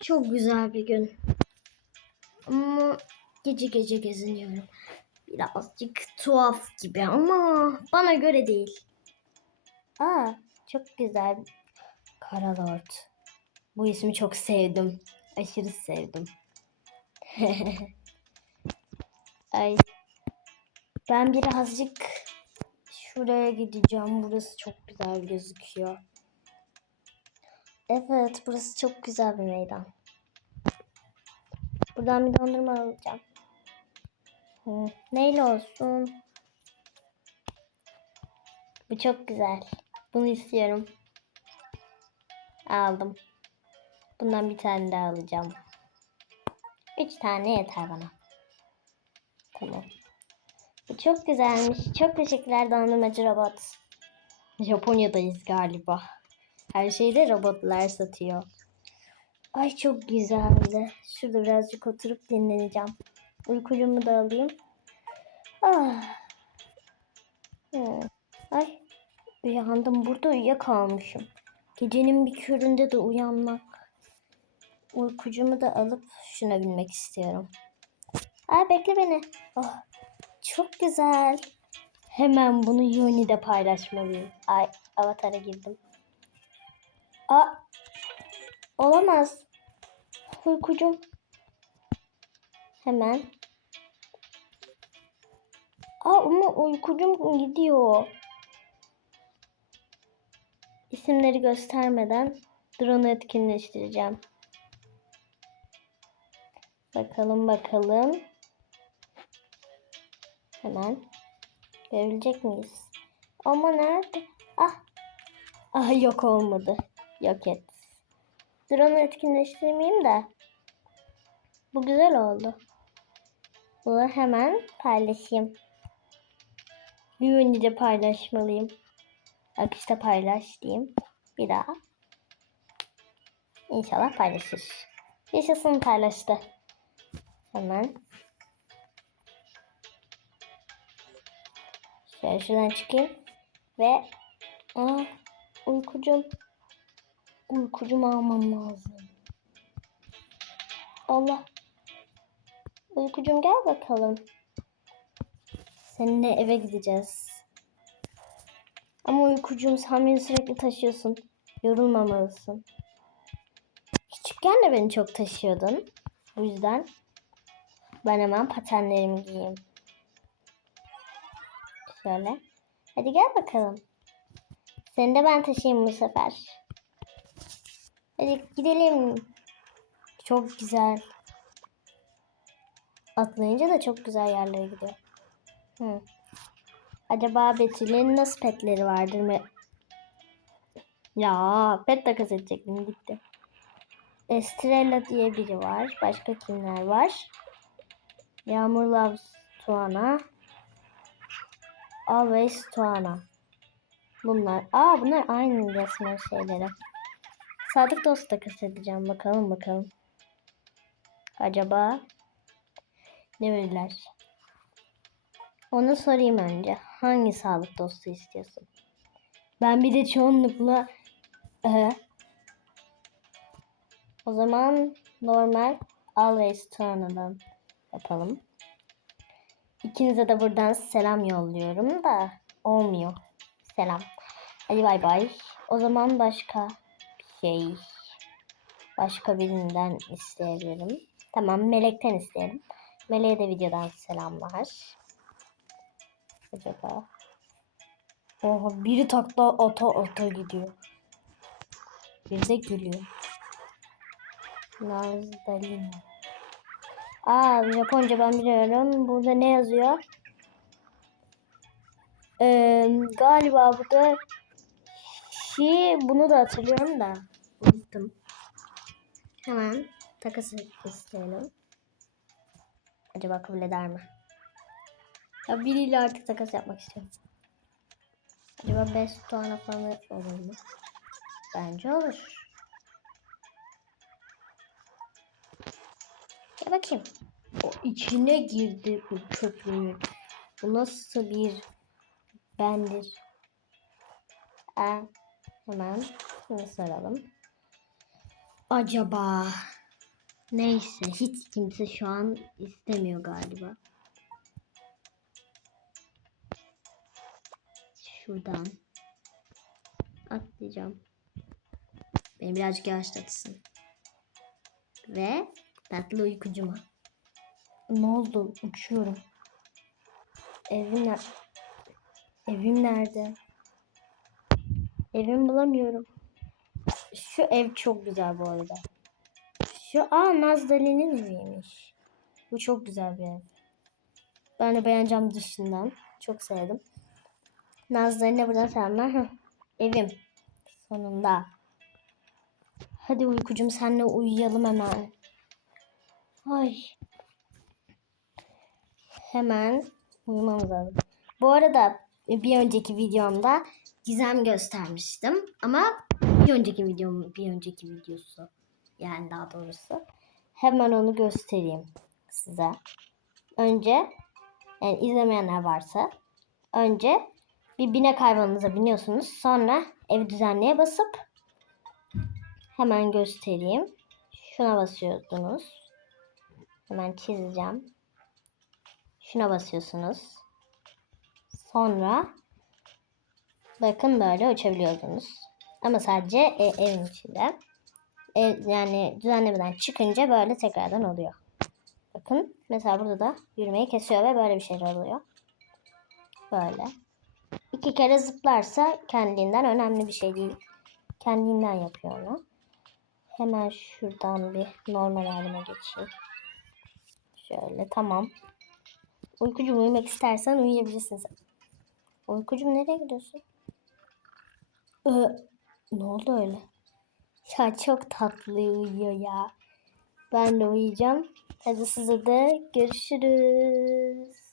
Çok güzel bir gün. Ama gece gece geziniyorum. Birazcık tuhaf gibi ama bana göre değil. Aa, çok güzel. Karalord. Bu ismi çok sevdim. Aşırı sevdim. Ay. Ben birazcık şuraya gideceğim. Burası çok güzel gözüküyor. Evet, burası çok güzel bir meydan. Buradan bir dondurma alacağım. Hı, neyle olsun? Bu çok güzel. Bunu istiyorum. Aldım. Bundan bir tane daha alacağım. Üç tane yeter bana. Tamam. Bu çok güzelmiş. Çok teşekkürler dondurmacı robot. Japonya'dayız galiba. Her şeyde robotlar satıyor. Ay çok güzeldi. Şurada birazcık oturup dinleneceğim. Uykucumu da alayım. Ah. Hmm. Ay. Uyandım. Burada uyuyakalmışım. Gecenin bir köründe de uyanmak. Uykucumu da alıp şuna binmek istiyorum. Ay bekle beni. Oh, çok güzel. Hemen bunu Uni'de paylaşmalıyım. Ay avatara girdim. Aa, olamaz. Uykucum. Hemen. Aa ama uykucum gidiyor. İsimleri göstermeden drone'u etkinleştireceğim. Bakalım bakalım. Hemen. Görebilecek miyiz? Ama nerede? Ah. Ah yok olmadı. Yok et. Drone'u etkinleştirmeyeyim de. Bu güzel oldu. Bunu hemen paylaşayım. Uni'de paylaşmalıyım. Akışta paylaş diyeyim. Bir daha. İnşallah paylaşır. Yaşasın paylaştı. Hemen. Şöyle şuradan çıkayım. Ve aa, uykucum. Uykucum almam lazım. Allah. Uykucum gel bakalım. Seninle eve gideceğiz. Ama uykucum sen beni sürekli taşıyorsun. Yorulmamalısın. Küçükken de beni çok taşıyordun. Bu yüzden ben hemen patenlerimi giyeyim. Şöyle. Hadi gel bakalım. Seni de ben taşıyayım bu sefer. Hadi gidelim. Çok güzel. Atlayınca da çok güzel yerlere gidiyor. Hı. Acaba Betül'ün nasıl petleri vardır mı? Ya pet takas edecektim gitti. Estrella diye biri var. Başka kimler var? Yağmur Loves Tuana. Always Tuana. Bunlar. Aa bunlar aynı resmen şeyleri. Sadık dost takas edeceğim. Bakalım bakalım. Acaba ne verirler? Onu sorayım önce. Hangi sağlık dostu istiyorsun? Ben bir de çoğunlukla e, o zaman normal always turn'dan yapalım. İkinize de buradan selam yolluyorum da olmuyor. Selam. Hadi bay bay. O zaman başka şey başka birinden isteyebilirim. Tamam Melek'ten isteyelim. Melek'e de videodan selamlar. Acaba? Oha biri takla ata ata gidiyor. Bir de gülüyor. Nazdalina. Aa Japonca ben biliyorum. Burada ne yazıyor? Ee, galiba burada şey bunu da hatırlıyorum da unuttum. Hemen takas isteyelim. Acaba kabul eder mi? Ya biriyle artık takas yapmak istiyorum. Acaba best tane falan olur mu? Bence olur. Gel bakayım. O içine girdi bu köprünün. Bu nasıl bir bendir? Aa, hemen şunu soralım. Acaba Neyse hiç kimse şu an istemiyor galiba. Şuradan atlayacağım. Beni birazcık yavaşlatsın. Ve tatlı uykucuma. Ne oldu? Uçuyorum. Evim nerede? Evim nerede? Evimi bulamıyorum. Şu ev çok güzel bu arada. Şu aa Nazdali'nin eviymiş. Bu çok güzel bir ev. Ben de beğeneceğim dışından. Çok sevdim. Nazdali'ne buradan selamlar. Evim. Sonunda. Hadi uykucum senle uyuyalım hemen. Ay. Hemen uyumamız lazım. Bu arada bir önceki videomda gizem göstermiştim. Ama bir önceki videom bir önceki videosu. Yani daha doğrusu. Hemen onu göstereyim size. Önce yani izlemeyenler varsa önce bir binek hayvanınıza biniyorsunuz. Sonra ev düzenleye basıp hemen göstereyim. Şuna basıyordunuz. Hemen çizeceğim. Şuna basıyorsunuz. Sonra bakın böyle uçabiliyordunuz. Ama sadece e, evin içinde. Ev, yani düzenlemeden çıkınca böyle tekrardan oluyor. Bakın mesela burada da yürümeyi kesiyor ve böyle bir şeyler oluyor. Böyle. İki kere zıplarsa kendinden önemli bir şey değil. Kendinden yapıyor onu. Hemen şuradan bir normal halime geçeyim. Şöyle tamam. Uykucum uyumak istersen uyuyabilirsin sen. Uykucum nereye gidiyorsun? Ee, ne oldu öyle? Ya çok tatlı uyuyor ya. Ben de uyuyacağım. Hadi size de görüşürüz.